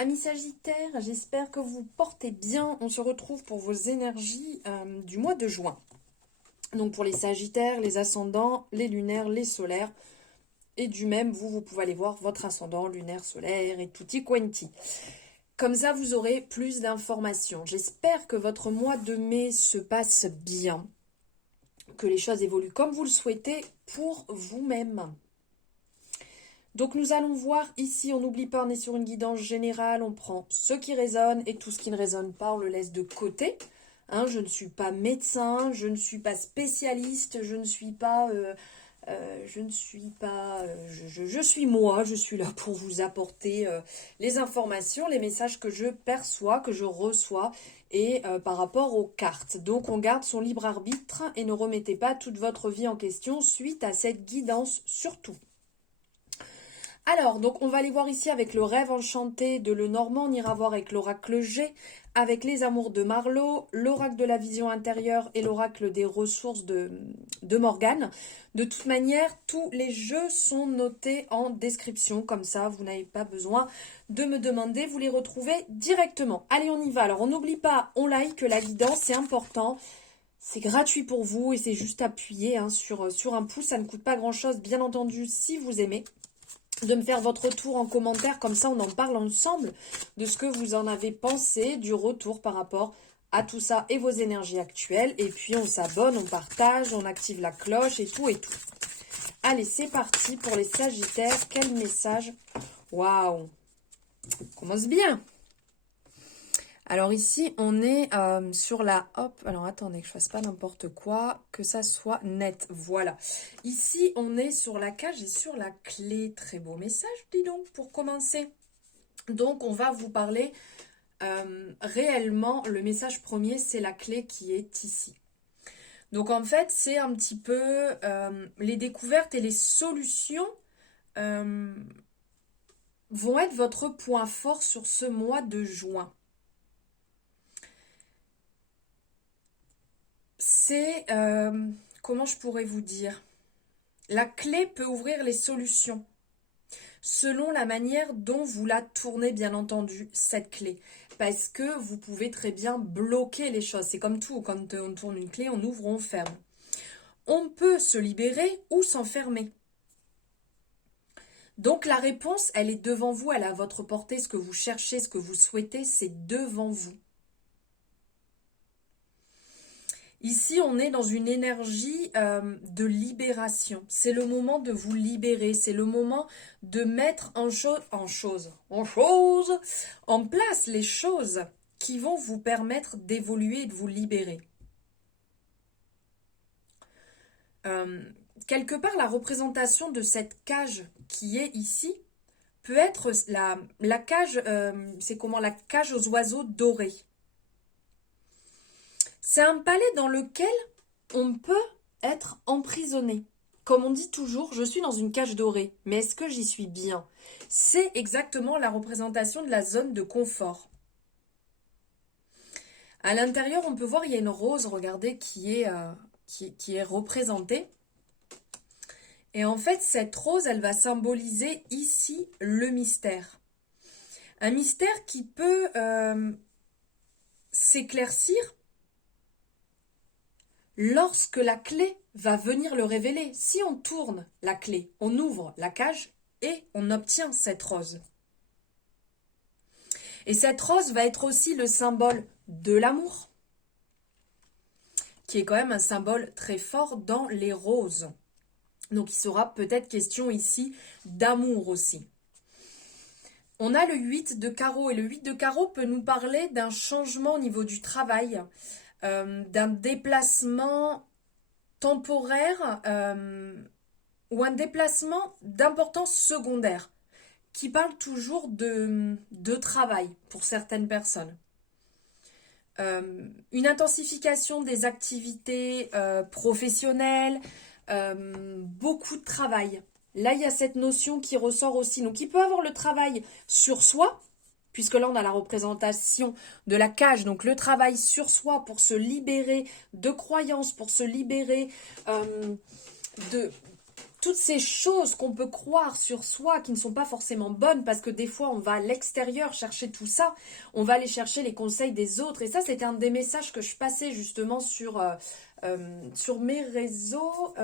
Amis Sagittaires, j'espère que vous portez bien. On se retrouve pour vos énergies du mois de juin. Donc pour les Sagittaires, les ascendants, les lunaires, les solaires. Et du même, vous pouvez aller voir votre ascendant, lunaire, solaire et tutti quanti. Comme ça, vous aurez plus d'informations. J'espère que votre mois de mai se passe bien. Que les choses évoluent comme vous le souhaitez pour vous-même. Donc nous allons voir ici, on n'oublie pas, on est sur une guidance générale, on prend ce qui résonne et tout ce qui ne résonne pas, on le laisse de côté. Hein, je ne suis pas médecin, je ne suis pas spécialiste, je suis moi, je suis là pour vous apporter les informations, les messages que je perçois, que je reçois et par rapport aux cartes. Donc on garde son libre arbitre et ne remettez pas toute votre vie en question suite à cette guidance surtout. Alors, donc on va aller voir ici avec le rêve enchanté de Lenormand, on ira voir avec l'oracle G, avec les amours de Marlowe, l'oracle de la vision intérieure et l'oracle des ressources de Morgane. De toute manière, tous les jeux sont notés en description, comme ça vous n'avez pas besoin de me demander, vous les retrouvez directement. Allez, on y va. Alors on n'oublie pas, on like la guidance, c'est important. C'est gratuit pour vous et c'est juste appuyer sur un pouce, ça ne coûte pas grand chose, bien entendu, si vous aimez. De me faire votre retour en commentaire, comme ça on en parle ensemble de ce que vous en avez pensé, du retour par rapport à tout ça et vos énergies actuelles. Et puis on s'abonne, on partage, on active la cloche et tout et tout. Allez, c'est parti pour les Sagittaires. Quel message! Waouh! On commence bien! Alors ici, on est sur la... Hop, alors attendez que je fasse pas n'importe quoi, que ça soit net. Voilà. Ici, on est sur la cage et sur la clé. Très beau message, dis donc, pour commencer. Donc, on va vous parler réellement, le message premier, c'est la clé qui est ici. Donc, en fait, c'est un petit peu les découvertes et les solutions vont être votre point fort sur ce mois de juin. C'est, comment je pourrais vous dire, la clé peut ouvrir les solutions selon la manière dont vous la tournez, bien entendu, cette clé. Parce que vous pouvez très bien bloquer les choses. C'est comme tout, quand on tourne une clé, on ouvre, on ferme. On peut se libérer ou s'enfermer. Donc la réponse, elle est devant vous, elle est à votre portée. Ce que vous cherchez, ce que vous souhaitez, c'est devant vous. Ici, on est dans une énergie de libération. C'est le moment de vous libérer. C'est le moment de mettre en place les choses qui vont vous permettre d'évoluer et de vous libérer. Quelque part, la représentation de cette cage qui est ici peut être la cage, c'est comment la cage aux oiseaux dorés. C'est un palais dans lequel on peut être emprisonné. Comme on dit toujours, je suis dans une cage dorée, mais est-ce que j'y suis bien? C'est exactement la représentation de la zone de confort. À l'intérieur, on peut voir, il y a une rose, regardez, qui est représentée. Et en fait, cette rose, elle va symboliser ici le mystère. Un mystère qui peut s'éclaircir lorsque la clé va venir le révéler. Si on tourne la clé, on ouvre la cage et on obtient cette rose. Et cette rose va être aussi le symbole de l'amour, qui est quand même un symbole très fort dans les roses. Donc il sera peut-être question ici d'amour aussi. On a le 8 de carreau et le 8 de carreau peut nous parler d'un changement au niveau du travail, d'un déplacement temporaire ou un déplacement d'importance secondaire qui parle toujours de travail pour certaines personnes. Une intensification des activités professionnelles, beaucoup de travail. Là, il y a cette notion qui ressort aussi. Donc, il peut avoir le travail sur soi, puisque là, on a la représentation de la cage. Donc, le travail sur soi pour se libérer de croyances, pour se libérer toutes ces choses qu'on peut croire sur soi qui ne sont pas forcément bonnes parce que des fois on va à l'extérieur chercher tout ça, on va aller chercher les conseils des autres et ça c'était un des messages que je passais justement sur mes réseaux.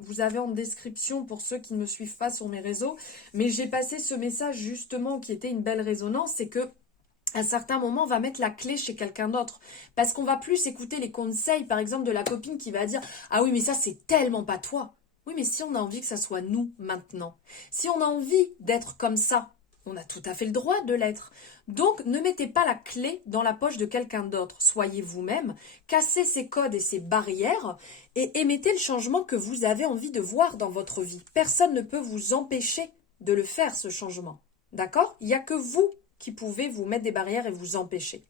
Vous avez en description pour ceux qui ne me suivent pas sur mes réseaux, mais j'ai passé ce message justement qui était une belle résonance, c'est que à certains moments, on va mettre la clé chez quelqu'un d'autre. Parce qu'on va plus écouter les conseils, par exemple, de la copine qui va dire ah oui, mais ça, c'est tellement pas toi. Oui, mais si on a envie que ça soit nous maintenant, si on a envie d'être comme ça, on a tout à fait le droit de l'être. Donc, ne mettez pas la clé dans la poche de quelqu'un d'autre. Soyez vous-même, cassez ces codes et ces barrières et émettez le changement que vous avez envie de voir dans votre vie. Personne ne peut vous empêcher de le faire, ce changement. D'accord? Il n'y a que vous qui pouvez vous mettre des barrières et vous empêcher.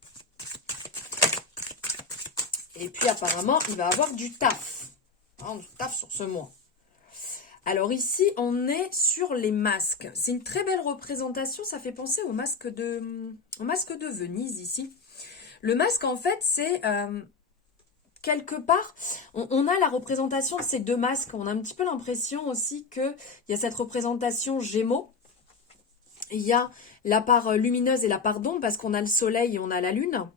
Et puis apparemment, il va avoir du taf. Du taf sur ce mois. Alors ici, on est sur les masques. C'est une très belle représentation. Ça fait penser au masque de Venise ici. Le masque, en fait, c'est quelque part, on a la représentation de ces deux masques. On a un petit peu l'impression aussi qu'il y a cette représentation Gémeaux. Il y a la part lumineuse et la part d'ombre parce qu'on a le soleil et on a la lune.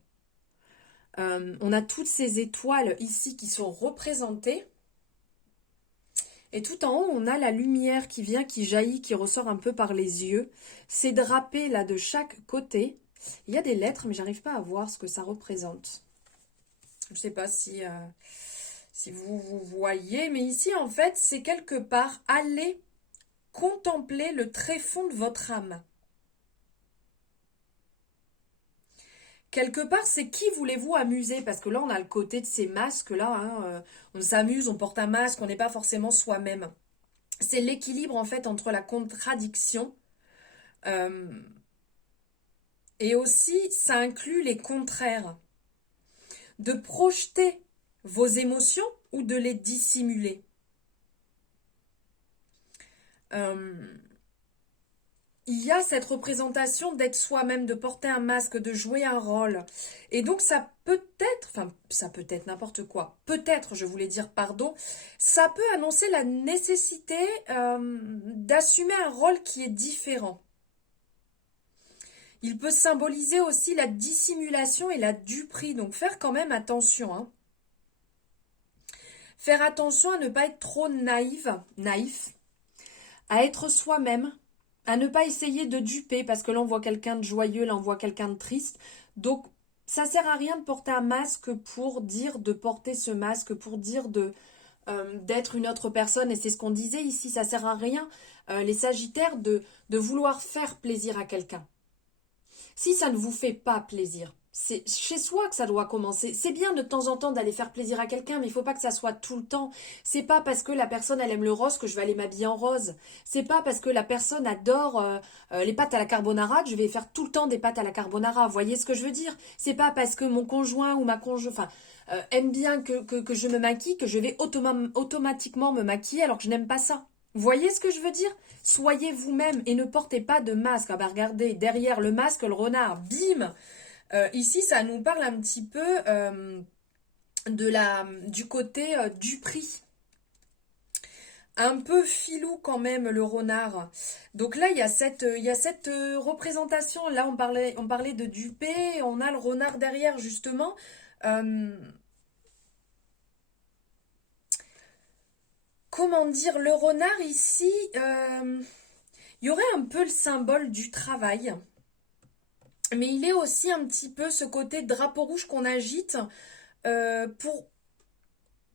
On a toutes ces étoiles ici qui sont représentées. Et tout en haut, on a la lumière qui vient, qui jaillit, qui ressort un peu par les yeux. C'est drapé là de chaque côté. Il y a des lettres, mais j'arrive pas à voir ce que ça représente. Je ne sais pas si vous voyez, mais ici, en fait, c'est quelque part, allez contempler le tréfonds de votre âme. Quelque part, c'est qui voulez-vous amuser? Parce que là, on a le côté de ces masques-là. On s'amuse, on porte un masque, on n'est pas forcément soi-même. C'est l'équilibre, en fait, entre la contradiction et aussi, ça inclut les contraires. De projeter vos émotions ou de les dissimuler. Il y a cette représentation d'être soi-même, de porter un masque, de jouer un rôle. Et donc ça peut être n'importe quoi. Peut-être, je voulais dire pardon, ça peut annoncer la nécessité d'assumer un rôle qui est différent. Il peut symboliser aussi la dissimulation et la duperie, donc faire quand même attention. Hein. Faire attention à ne pas être trop naïf, à être soi-même, à ne pas essayer de duper, parce que là on voit quelqu'un de joyeux, là on voit quelqu'un de triste. Donc ça sert à rien de porter un masque pour dire de porter ce masque, pour dire d'être une autre personne. Et c'est ce qu'on disait ici, ça sert à rien, les Sagittaires, de vouloir faire plaisir à quelqu'un. Si ça ne vous fait pas plaisir, c'est chez soi que ça doit commencer. C'est bien de temps en temps d'aller faire plaisir à quelqu'un, mais il faut pas que ça soit tout le temps. C'est pas parce que la personne elle aime le rose que je vais aller m'habiller en rose. C'est pas parce que la personne adore les pâtes à la carbonara que je vais faire tout le temps des pâtes à la carbonara. Vous voyez ce que je veux dire? C'est pas parce que mon conjoint ou ma conjointe aime bien que je me maquille que je vais automatiquement me maquiller alors que je n'aime pas ça. Vous voyez ce que je veux dire? Soyez vous-même et ne portez pas de masque. Ah bah regardez, derrière le masque, le renard, bim! Ici, ça nous parle un petit peu du côté du prix. Un peu filou quand même, le renard. Donc là, il y a cette représentation. Là, on parlait de duper, on a le renard derrière, justement. Comment dire, le renard ici, il y aurait un peu le symbole du travail, mais il est aussi un petit peu ce côté drapeau rouge qu'on agite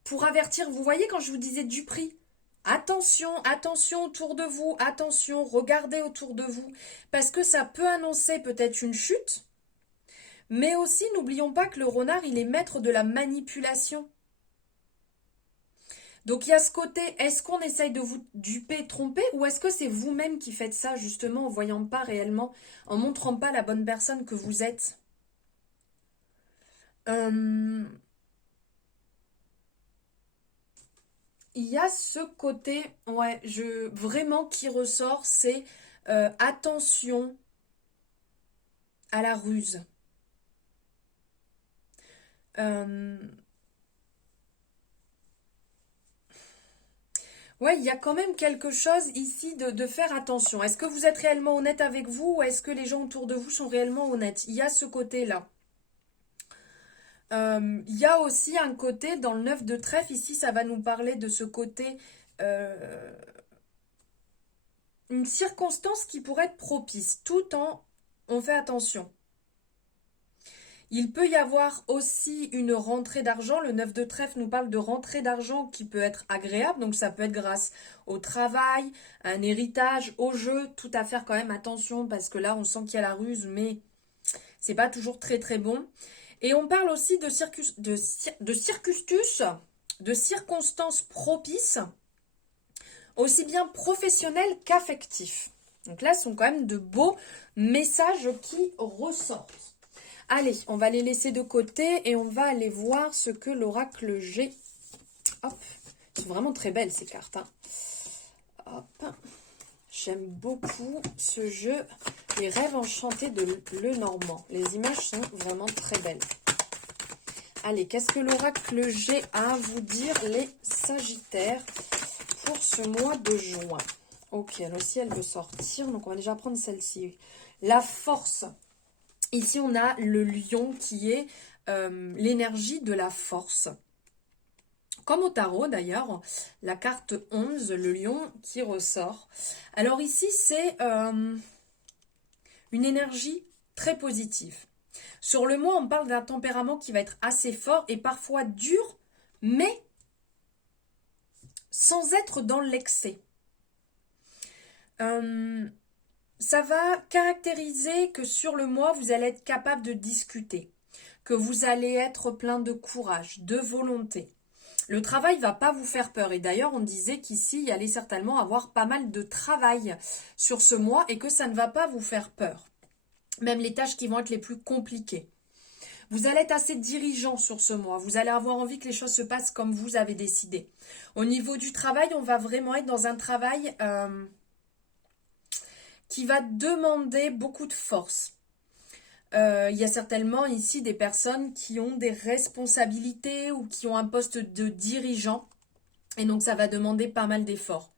pour avertir. Vous voyez quand je vous disais du prix, attention, attention autour de vous, attention, regardez autour de vous, parce que ça peut annoncer peut-être une chute, mais aussi n'oublions pas que le renard, il est maître de la manipulation. Donc il y a ce côté, est-ce qu'on essaye de vous duper, tromper, ou est-ce que c'est vous-même qui faites ça justement en voyant pas réellement, en montrant pas la bonne personne que vous êtes? Il y a ce côté, ouais, vraiment qui ressort, c'est attention à la ruse. Ouais, il y a quand même quelque chose ici de faire attention. Est-ce que vous êtes réellement honnête avec vous ou est-ce que les gens autour de vous sont réellement honnêtes? Il y a ce côté-là. Il y a aussi un côté dans le 9 de trèfle, ici ça va nous parler de ce côté, euh, une circonstance qui pourrait être propice, tout en on fait attention. Il peut y avoir aussi une rentrée d'argent. Le 9 de trèfle nous parle de rentrée d'argent qui peut être agréable. Donc ça peut être grâce au travail, à un héritage, au jeu. Tout à faire quand même attention parce que là on sent qu'il y a la ruse, mais c'est pas toujours très très bon. Et on parle aussi de circustus, de circonstances propices, aussi bien professionnelles qu'affectives. Donc là, ce sont quand même de beaux messages qui ressortent. Allez, on va les laisser de côté et on va aller voir ce que l'oracle G. Hop, elles sont vraiment très belles ces cartes. Hein. Hop, j'aime beaucoup ce jeu. Les rêves enchantés de Lenormand. Les images sont vraiment très belles. Allez, qu'est-ce que l'oracle G a à vous dire, les Sagittaires, pour ce mois de juin? Ok, alors si elle veut sortir, donc on va déjà prendre celle-ci. La force. Ici, on a le lion qui est l'énergie de la force. Comme au tarot d'ailleurs, la carte 11, le lion qui ressort. Alors ici, c'est une énergie très positive. Sur le mois, on parle d'un tempérament qui va être assez fort et parfois dur, mais sans être dans l'excès. Ça va caractériser que sur le mois, vous allez être capable de discuter, que vous allez être plein de courage, de volonté. Le travail ne va pas vous faire peur. Et d'ailleurs, on disait qu'ici, il allait certainement avoir pas mal de travail sur ce mois et que ça ne va pas vous faire peur. Même les tâches qui vont être les plus compliquées. Vous allez être assez dirigeant sur ce mois. Vous allez avoir envie que les choses se passent comme vous avez décidé. Au niveau du travail, on va vraiment être dans un travail qui va demander beaucoup de force. Il y a certainement ici des personnes qui ont des responsabilités ou qui ont un poste de dirigeant. Et donc, ça va demander pas mal d'efforts.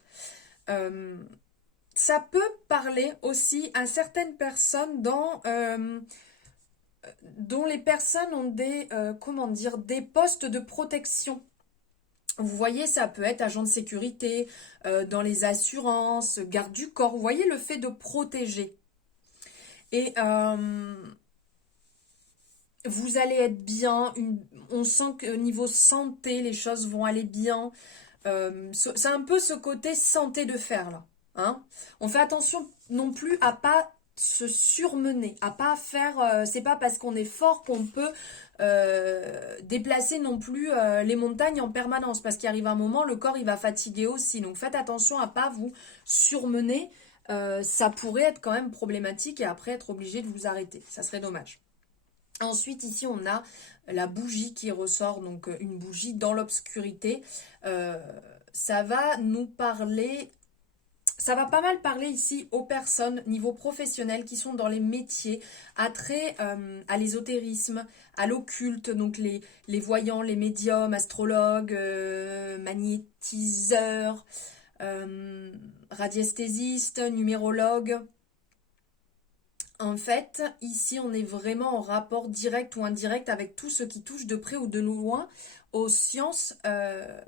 Ça peut parler aussi à certaines personnes dont les personnes ont des postes de protection. Vous voyez, ça peut être agent de sécurité, dans les assurances, garde du corps. Vous voyez le fait de protéger. Et vous allez être bien. On sent qu'au niveau santé, les choses vont aller bien. C'est un peu ce côté santé de fer là. Hein. On fait attention non plus à pas se surmener, à pas faire. C'est pas parce qu'on est fort qu'on peut déplacer non plus les montagnes en permanence, parce qu'il arrive un moment, le corps il va fatiguer aussi. Donc faites attention à pas vous surmener. Ça pourrait être quand même problématique et après être obligé de vous arrêter. Ça serait dommage. Ensuite, ici, on a la bougie qui ressort, donc une bougie dans l'obscurité. Ça va nous parler, ça va pas mal parler ici aux personnes niveau professionnel qui sont dans les métiers attrait à l'ésotérisme, à l'occulte, donc les voyants, les médiums, astrologues, magnétiseurs, radiesthésistes, numérologues. En fait, ici, on est vraiment en rapport direct ou indirect avec tout ce qui touche de près ou de loin aux sciences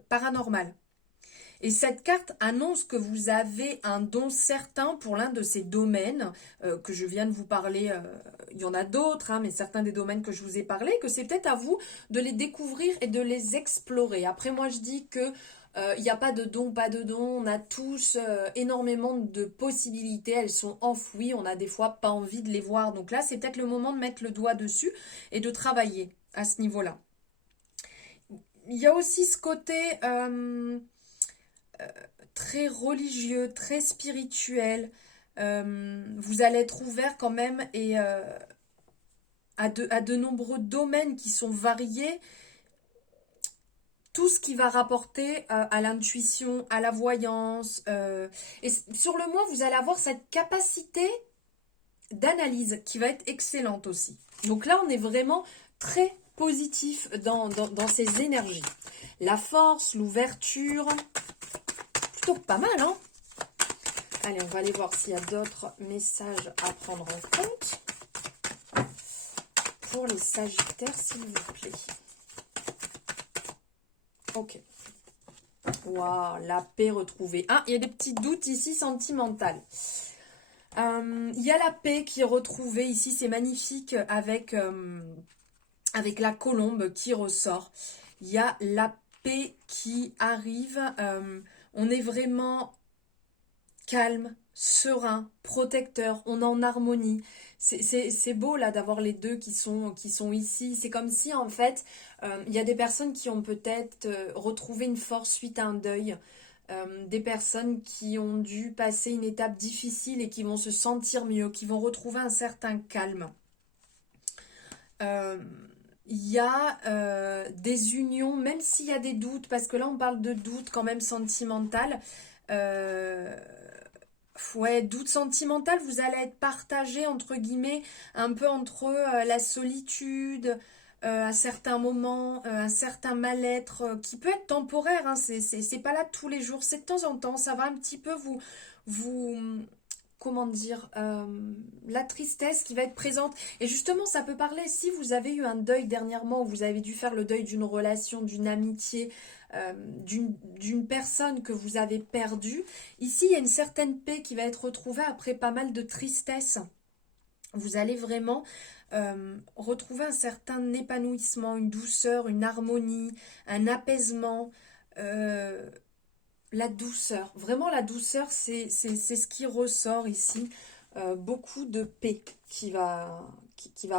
paranormales. Et cette carte annonce que vous avez un don certain pour l'un de ces domaines que je viens de vous parler. Il y en a d'autres, hein, mais certains des domaines que je vous ai parlé, que c'est peut-être à vous de les découvrir et de les explorer. Après, moi, je dis que il n'y a pas de don, pas de don. On a tous énormément de possibilités. Elles sont enfouies. On a des fois pas envie de les voir. Donc là, c'est peut-être le moment de mettre le doigt dessus et de travailler à ce niveau-là. Il y a aussi ce côté très religieux, très spirituel. Vous allez être ouvert quand même et à de nombreux domaines qui sont variés. Tout ce qui va rapporter à l'intuition, à la voyance. Et sur le mois, vous allez avoir cette capacité d'analyse qui va être excellente aussi. Donc là, on est vraiment très positif dans ces énergies. La force, l'ouverture, plutôt plutôt pas mal, hein? Allez, on va aller voir s'il y a d'autres messages à prendre en compte. Pour les Sagittaires, s'il vous plaît. Ok. Waouh, la paix retrouvée. Ah, il y a des petits doutes ici sentimentaux. Il y a la paix qui est retrouvée ici, c'est magnifique avec la colombe qui ressort. Il y a la paix qui arrive. On est vraiment calme, serein, protecteur. On est en harmonie. C'est beau là d'avoir les deux qui sont ici. C'est comme si en fait, il y a des personnes qui ont peut-être retrouvé une force suite à un deuil. Des personnes qui ont dû passer une étape difficile et qui vont se sentir mieux, qui vont retrouver un certain calme. Il y a des unions, même s'il y a des doutes, parce que là on parle de doute quand même sentimental. Ouais, doute sentimental, vous allez être partagé entre guillemets, un peu entre la solitude, à certains moments, un certain mal-être qui peut être temporaire, hein, c'est pas là tous les jours, c'est de temps en temps, ça va un petit peu vous comment dire, la tristesse qui va être présente. Et justement, ça peut parler, si vous avez eu un deuil dernièrement, ou vous avez dû faire le deuil d'une relation, d'une amitié, d'une personne que vous avez perdue, ici, il y a une certaine paix qui va être retrouvée après pas mal de tristesse. Vous allez vraiment retrouver un certain épanouissement, une douceur, une harmonie, un apaisement, la douceur. Vraiment, la douceur, c'est ce qui ressort ici. Beaucoup de paix qui va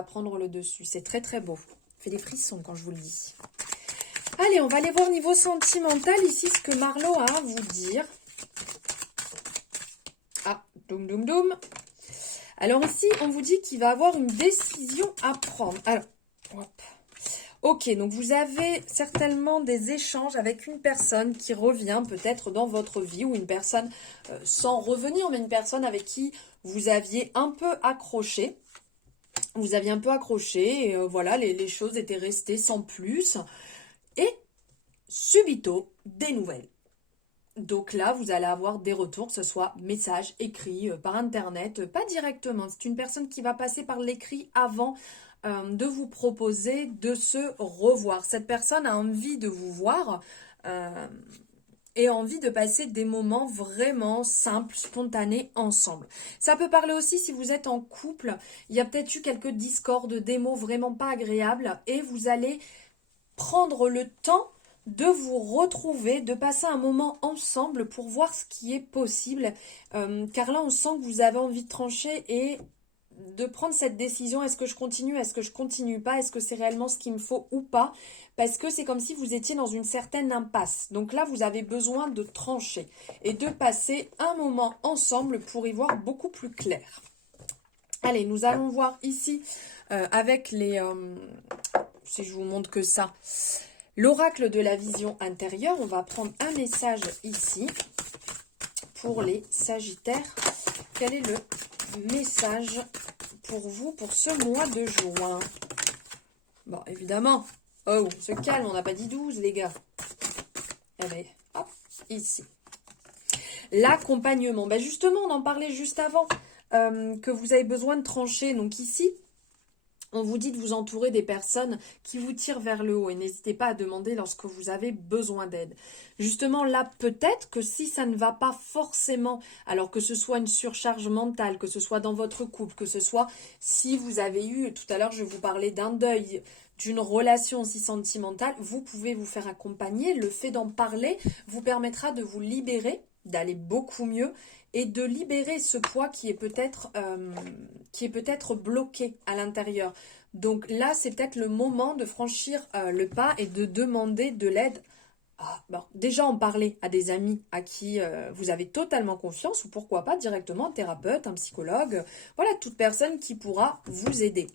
prendre le dessus. C'est très très beau. Ça fait des frissons quand je vous le dis. Allez, on va aller voir niveau sentimental ici ce que Marlo a à vous dire. Ah, doum doum doum. Alors ici, on vous dit qu'il va avoir une décision à prendre. Alors, hop. Ok, donc vous avez certainement des échanges avec une personne qui revient peut-être dans votre vie, ou une personne sans revenir, mais une personne avec qui vous aviez un peu accroché. Vous aviez un peu accroché et voilà, les choses étaient restées sans plus. Et subito, des nouvelles. Donc là, vous allez avoir des retours, que ce soit message, écrit, par internet, pas directement. C'est une personne qui va passer par l'écrit avant de vous proposer de se revoir. Cette personne a envie de vous voir et envie de passer des moments vraiment simples, spontanés ensemble. Ça peut parler aussi si vous êtes en couple. Il y a peut-être eu quelques discordes, des mots vraiment pas agréables et vous allez prendre le temps de vous retrouver, de passer un moment ensemble pour voir ce qui est possible. Car là, on sent que vous avez envie de trancher et de prendre cette décision. Est-ce que je continue? Est-ce que je continue pas? Est-ce que c'est réellement ce qu'il me faut ou pas? Parce que c'est comme si vous étiez dans une certaine impasse. Donc là, vous avez besoin de trancher et de passer un moment ensemble pour y voir beaucoup plus clair. Allez, nous allons voir ici avec les... si je vous montre que ça... L'oracle de la vision intérieure, on va prendre un message ici pour les Sagittaires. Quel est le message pour vous pour ce mois de juin? Bon, évidemment, oh, on se calme, on n'a pas dit 12 les gars. Allez, hop, ici. L'accompagnement, ben justement, on en parlait juste avant, que vous avez besoin de trancher. Donc ici, on vous dit de vous entourer des personnes qui vous tirent vers le haut et n'hésitez pas à demander lorsque vous avez besoin d'aide. Justement, là, peut-être que si ça ne va pas forcément, alors que ce soit une surcharge mentale, que ce soit dans votre couple, que ce soit si vous avez eu, tout à l'heure je vous parlais d'un deuil, d'une relation aussi sentimentale, vous pouvez vous faire accompagner. Le fait d'en parler vous permettra de vous libérer, d'aller beaucoup mieux et de libérer ce poids qui est peut-être bloqué à l'intérieur. Donc là, c'est peut-être le moment de franchir le pas et de demander de l'aide. Bon, déjà en parler à des amis à qui vous avez totalement confiance, ou pourquoi pas directement un thérapeute, un psychologue, voilà, toute personne qui pourra vous aider.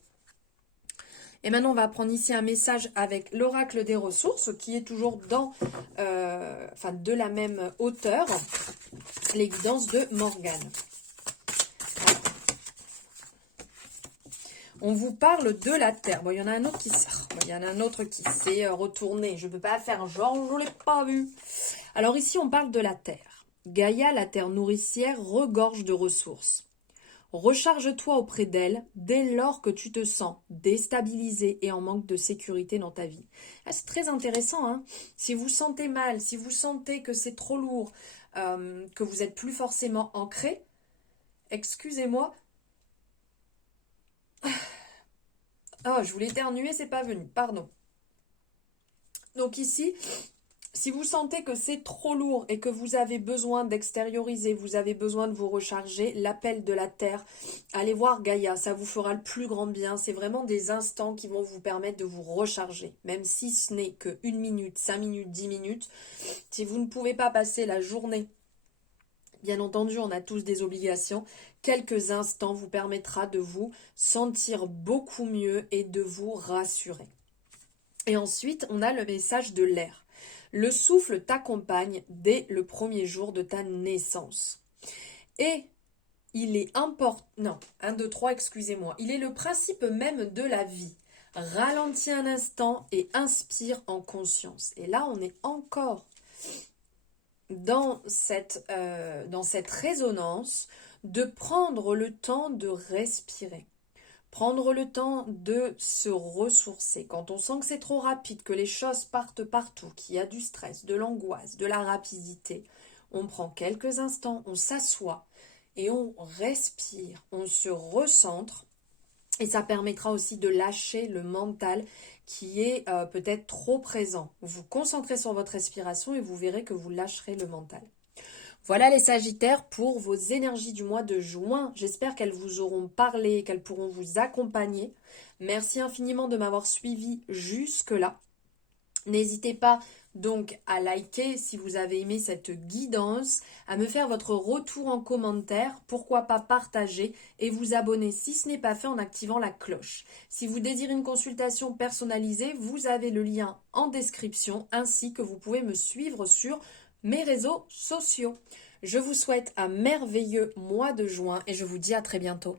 Et maintenant, on va prendre ici un message avec l'oracle des ressources, qui est toujours de la même hauteur, les guidances de Morgane. On vous parle de la Terre. Bon, il y en a un autre qui s'est retourné. Je ne peux pas faire genre, je ne l'ai pas vu. Alors ici, on parle de la Terre. Gaïa, la terre nourricière, regorge de ressources. Recharge-toi auprès d'elle dès lors que tu te sens déstabilisé et en manque de sécurité dans ta vie. Ah, c'est très intéressant, hein. Si vous sentez mal, si vous sentez que c'est trop lourd, que vous n'êtes plus forcément ancré, excusez-moi. Oh, je voulais éternuer, c'est pas venu, pardon. Donc ici, si vous sentez que c'est trop lourd et que vous avez besoin d'extérioriser, vous avez besoin de vous recharger, l'appel de la Terre, allez voir Gaïa, ça vous fera le plus grand bien. C'est vraiment des instants qui vont vous permettre de vous recharger, même si ce n'est que 1 minute, 5 minutes, 10 minutes. Si vous ne pouvez pas passer la journée, bien entendu, on a tous des obligations, quelques instants vous permettra de vous sentir beaucoup mieux et de vous rassurer. Et ensuite, on a le message de l'air. Le souffle t'accompagne dès le premier jour de ta naissance. Et il est important... Non, 1, 2, 3, excusez-moi. Il est le principe même de la vie. Ralentis un instant et inspire en conscience. Et là, on est encore dans cette résonance de prendre le temps de respirer. Prendre le temps de se ressourcer. Quand on sent que c'est trop rapide, que les choses partent partout, qu'il y a du stress, de l'angoisse, de la rapidité, on prend quelques instants, on s'assoit et on respire, on se recentre. Et ça permettra aussi de lâcher le mental qui est peut-être trop présent. Vous vous concentrez sur votre respiration et vous verrez que vous lâcherez le mental. Voilà les Sagittaires pour vos énergies du mois de juin. J'espère qu'elles vous auront parlé, qu'elles pourront vous accompagner. Merci infiniment de m'avoir suivi jusque-là. N'hésitez pas donc à liker si vous avez aimé cette guidance, à me faire votre retour en commentaire, pourquoi pas partager et vous abonner si ce n'est pas fait en activant la cloche. Si vous désirez une consultation personnalisée, vous avez le lien en description ainsi que vous pouvez me suivre sur mes réseaux sociaux. Je vous souhaite un merveilleux mois de juin et je vous dis à très bientôt.